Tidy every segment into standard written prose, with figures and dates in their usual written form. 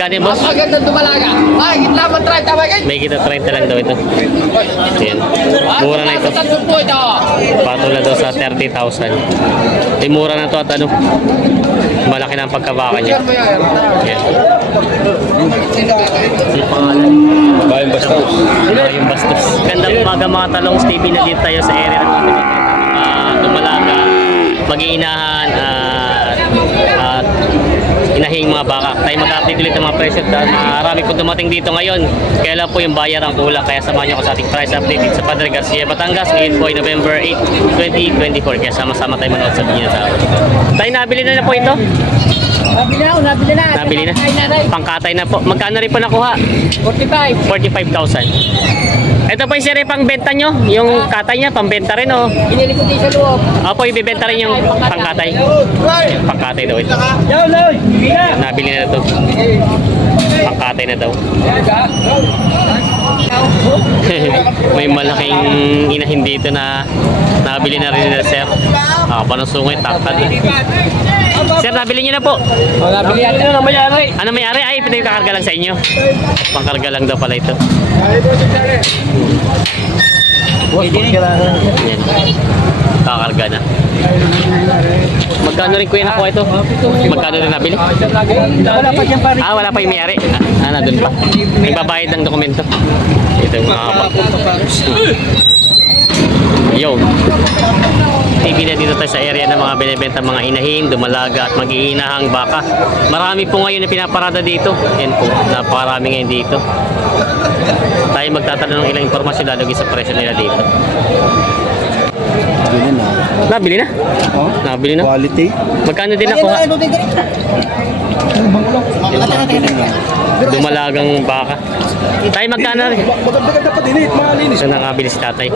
Magkano yung boss? Maganda dumalaga. Ay, gitna mo 30 ba guys? May kita 30 lang daw ito. Yan. Mura na ito. Patula daw sa 30,000. Mura na to at ano, malaki na ang pagkabaka niya. Yan. Bayang bastos. Yung bastos. Gandang umaga mga talong TV na dito tayo sa area ng Dumalaga, mag-iinahan at inahing mga baka. Tayo mag-update ulit ng mga presyo dahil marami po dumating dito ngayon. Kaya lang po yung bayar ang kulang. Kaya samahan nyo ako sa ating price update dito sa Padre Garcia, Batangas. Ngayon po ay November 8, 2024. Kaya sama-sama tayo manood sa video na sa akin. Tayo nabili na po ito. Nabili na. Nabili na. Pangkatay na po. Magkano rin po nakuha? 45. 45,000. Ito po yung siri pang benta nyo. Yung katay niya, pang benta rin oh. Binili ko din sa loob. Opo, ibibenta rin yung pangkatay. Pangkatay daw ito. Nabili na ito. Pangkatay na daw. May malaking inahin dito na nabili na rin nila sir. Panusungay, takad. Sir, nabili nyo na po. Nabili yan. Ano may-ari? Ano may-ari? Ay, pinagkakarga lang sa inyo. Pangkarga lang daw pala ito. Yan. Kakarga na. Magkano rin kuya nakuha ito? Magkano rin nabili? Wala pa dyan pa rin. Wala pa yung may-ari. Nandun pa. May babayad ng dokumento. Ito yung mga kapag. Yo. TV na dito tayo sa area ng mga binibenta mga inahin, dumalaga at mag-iinahang baka. Marami po ngayon na pinaparada dito. Yan po, napakarami ngayon dito. Tayo magtatanong ng ilang impormasyon lalagay sa presyo nila dito. Bili na. Nabili na? Oh? Nabili na? Quality. Magkano din nakuha? Dumalagang baka. Tayo magkano rin? Maganda pa din eh. Malinis. Ito na nga bili si tatay.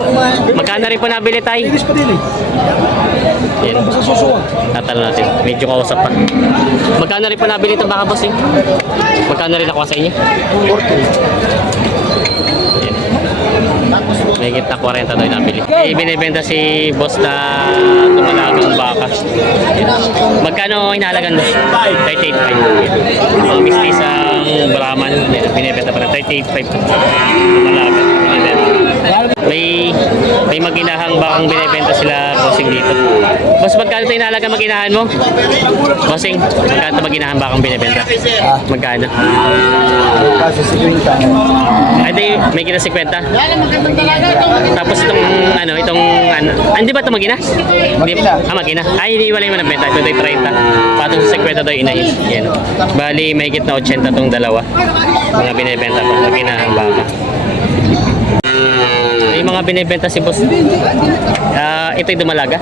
Magkano rin po nabili tayo? Linis pa din eh. Yan. Basta susuwa. Tatanong natin. Medyo kausap pa. Magkano rin po nabili itong baka boss eh? Magkano rin nakuha sa inyo? 40. May kita 40 daw yung nabili. Binibenta si boss na dumalagang baka. Magkano hinahalagan mo? 38.5. Ang mistisang Brahman. Binibenta pa na 38.5. Dumalaga. May mag-inahang bakang binibenta sila bossing dito. Boss, magkano ito hinahalagan mag-inahan mo? Bossing, magkano ito mag-inahang bakang binibenta? Magkano? Kasi 50. Ay, di, may kita 50. Tapos itong hindi ba ito mag-ina? Mag-ina. Mag-ina. Ay, iniwalay mo ng benta. Ito ay 30. Patong sa 50 daw inahin. Yan. Bali, may kita 80 itong dalawa. Mga binibenta pa. Mag-ina ang baka. May mga binibenta si boss. Ito'y dumalaga.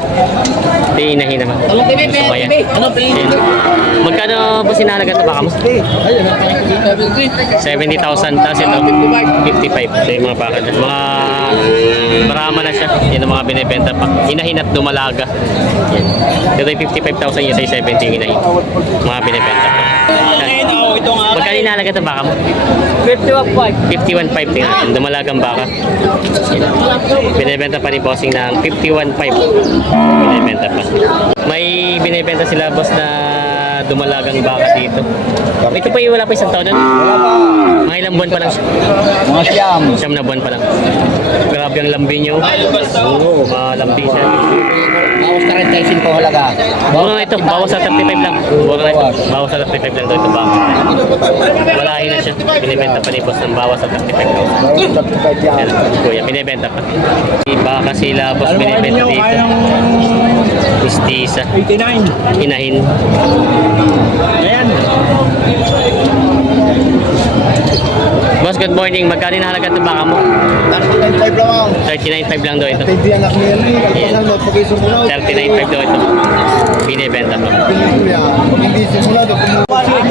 Ito yung inahin naman. Gusto ko yan. Yan. Magkano boss hinahalaga ito baka mo? 70,000. Tapos ito, 55. Ito yung mga baka na. Mga marama na siya. Yan ang mga binibenta pa. Inahin at dumalaga. Yan. Ito yung 55,000 yung sa 70 yung inahin. Mga binibenta pa. Magkano hinahalaga ito baka mo? 51.5. 51.5 tingnan. Dumalagang baka. Binibenta pa ni bossing ng 51.5. Binibenta pa. May binibenta sila boss na dumalagang baka dito. Ito pa yung wala pa isang taon nun? Wala pa. Mga ilang buwan pa lang siya. Mga siyam. Siyam na buwan pa lang. Grabe ang lambi nyo. Oo, malambi siya. Bawas 35 halaga. Mura na ito, bawas sa 35 lang. Mura na ito, bawas sa 35 lang daw ito baka. Walahin na siya. Binibenta pa ni boss ng bawas sa 35,000. 35 yan. Yan, kuya, binibenta pa. Baka sila boss binibenta dito. Mistisa. 89. Inahin. Ayan. Boss, good morning. Magkano na halaga itong baka mo? 39.5 lang ako. 39.5 lang daw ito. Hindi anak mo yan eh. Ayan. Alam mo, pag-isimula. 39.5 daw ito. Binibenta pa. Hindi simula.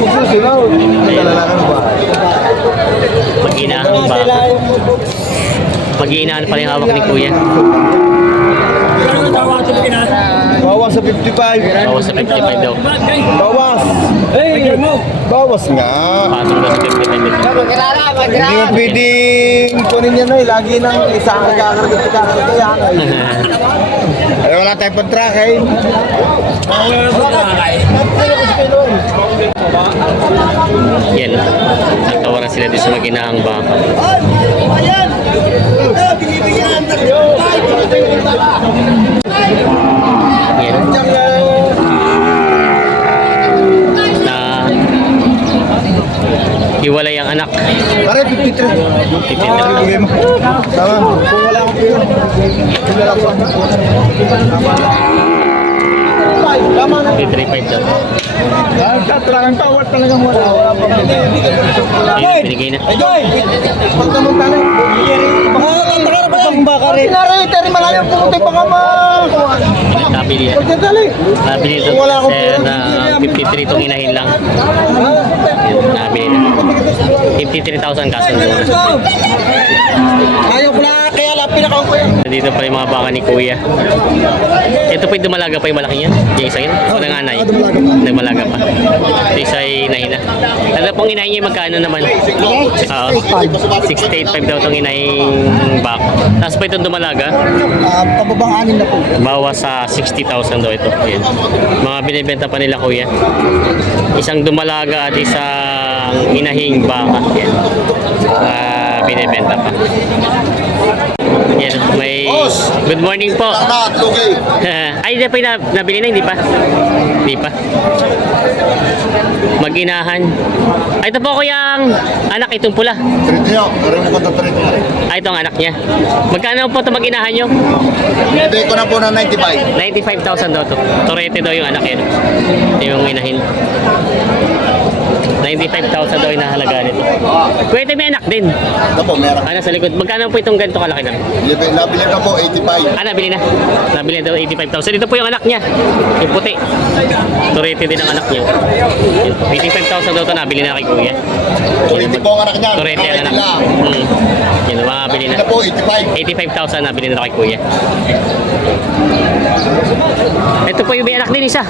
Puso. Naglalalakan ba? Mag-inahan ba? Mag-inahan pa rin hawak ni kuya. Bawas sa 55. Bawas sa 55 daw. Bawas. Bawas nga. Patong daw sa 55 ito. Hindi mo pwedeng kunin yan eh. Lagi nang isa ang kakarga yan. Ay, wala tayong pag-track eh. Yan. sila din sa maginahang baka. Yan. Na hiwalay ang anak. Pare, 53. Bigay mo. Tama. Kung wala akong pera, wala lang ako. Tama na. 335 daw. Talagang tawad talagang wala. Wala pa. Ayun, binigay na. Pagkamuntala. Pagkamuntala pa lang baka rin. Tari malayo pumunta pa ka Nabili na. Pagkatali. Nabili ito Wala akong sir pera. na 53 itong inahin lang. Yun, nabili na. 53,000 kaso doon. Ayaw ko na kaya lang pinakaw ko yan. Dito pa yung mga baka ni Kuya. Ito po yung dumalaga pa yung malaki yan. Yung isa yun. O nanganay. Dumalaga pa. Ito isa ay inahina. Ano pong inahin niya magkano naman? Oo. 685 daw itong inahing baka. Tapos pa itong dumalaga. Pababang anin na po. Bawas sa 60,000 daw ito. Yan. Mga binibenta pa nila Kuya. Isang dumalaga at isang inahing baka. Yan. Binibenta pa. Yan, may... Good morning po. Salamat, Lugi. Ay, hindi pa yung nabili na, hindi pa? Hindi pa. Mag-inahan. Ay, ito po kuyang anak, itong pula. Trityo, meron mo kong trityo. Ay, ito ang anak niya. Magkano po ito mag-inahan nyo? Hindi ko na po ng 95. 95,000 daw ito. Torete daw yung anak yan. Ito yung inahin. 95,000 daw yung nahalaga nito. Pwede may anak din. Ito po, meron. Ano sa likod? Magkano po itong ganito kalaki na? Nabili na po, 85. Nabili na. Nabili na daw 85,000. Ito po yung anak niya. Yung puti. Torete din ang anak niya. Yun po. 85,000 daw ito nabili na kay Kuya. Turiti po ang anak niya. Torete ang anak. Yun, mabili na. Ito po, 85. 85,000 nabili na kay Kuya. Ito po yung may anak din isa.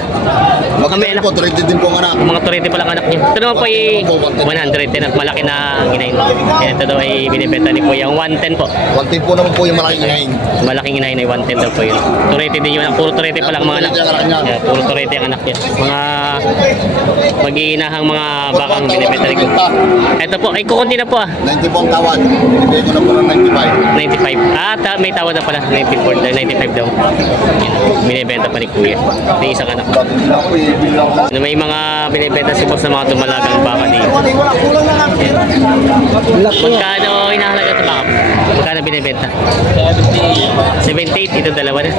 Maganda po, turiti din po ang anak. Mga torete pa lang anak niya. Ito naman po ay 100 din at malaki na inahin. Ito daw ay binibenta ni Kuya. 110 po. 110 po naman po yung malaking ngayon. Malaking inahin ay 110 daw po yun. Torete din yun. Puro torete pa lang mga anak. Yeah, puro torete ang anak niya. Mga mag-iinahang mga bakang binibenta ni Kuya. Ito po, ay kukunti na po ah. 90 po ang tawad. Binibigay ko na po ng 95. 95. May tawad na pala. 94, 95 daw. Yun. Binibenta pa ni Kuya. Ito yung isang anak. Ano, may mga binibenta si boss na mga dumalagang baka dito. Wala kulang na lang. Magkano hinahalaga ito baka? Magkano binibenta? 78. Ito dalawa na.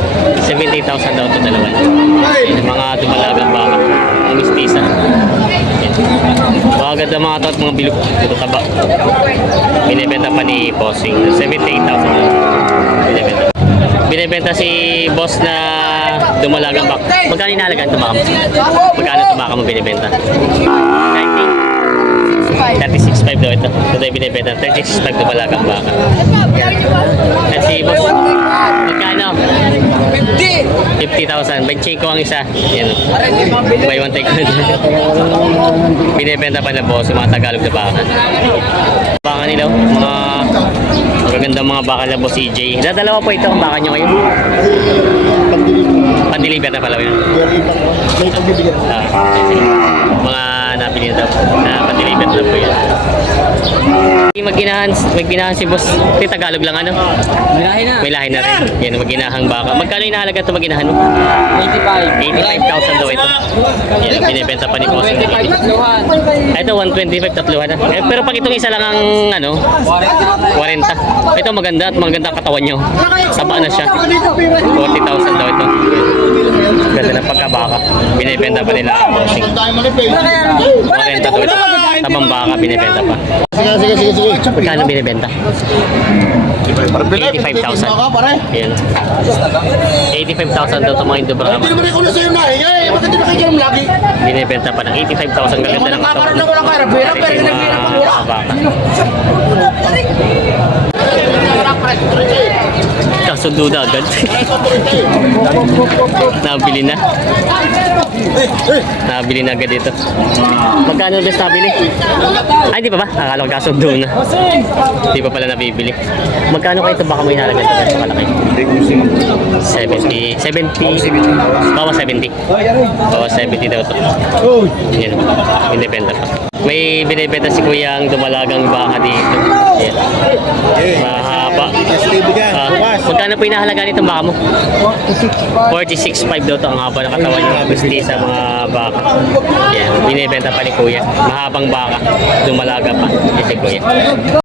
78,000 daw ito dalawa na. Yan, mga dumalagang baka. Ang mistisa. Mga ganda mga ito at mga bilog. Ito taba. Binibenta pa ni Bossing. 78,000. Binibenta. Binibenta si boss na dumalagang baka. Magkano hinahalaga ito baka? Magkano ito baka mo binibenta? 36.5 daw ito. Ito ay binibenta. 36.5 dumalagang baka. At si boss, magkano? 50,000. Benching ko ang isa. Yan. Buy one take one. Binibenta pa na boss yung mga Tagalog na baka. Baka nila, mga magagandang mga baka na boss CJ. Dalawa po ito ang baka nyo ngayon. Pan-deliver na pala yun. Mga nabili na daw. Pan-deliver na po yun. Mag-ginahan si boss. Ito Tagalog lang ano? May lahi na rin. Yan, mag-ginahang baka. Magkano inahalaga ito mag-ginahan mo? 85,000 daw ito. Yan, binibenta pa ni boss. Ito 125, tatluhan na. Pero pag itong isa lang ang ano, 40. Ito maganda at maganda ang katawan nyo. Saba na siya. 40,000 daw ito. Ganda ng pagkabaka. Binibenta pa nila. 40 daw ito. Tabang baka binibenta pa. Sige. Magkano binibenta? 85,000. Yan. 85,000 daw ito mga Indo-Brahma. Hindi naman ikaw na sa'yo na eh. Bakit hindi na kayo dyan lagi? Binibenta pa ng 85,000. Gaganda ng katawan. Nakakaroon ako ng karapera, pero nagpira pa mura. Kasundo na agad. Nabili na. Nabili na agad dito. Magkano best nabili? Ay, di pa ba? Akala ko kasundo na. Di pa pala nabibili. Magkano kayo ito? Baka may nalagay ito. Baka laki. 70. 70. Bawa 70. Bawa 70 daw ito. Yan. Binibenta pa. May binibenta si Kuya ang dumalagang baka dito. Yan. Mahaba. STB ka, bukas. Magkano po inahalaga nitong baka mo? 46.5 daw ito ang haba ng katawan niya. Gusti sa mga baka. Yan. Binibenta pa ni Kuya. Mahabang baka. Dumalaga pa. Yan si Kuya.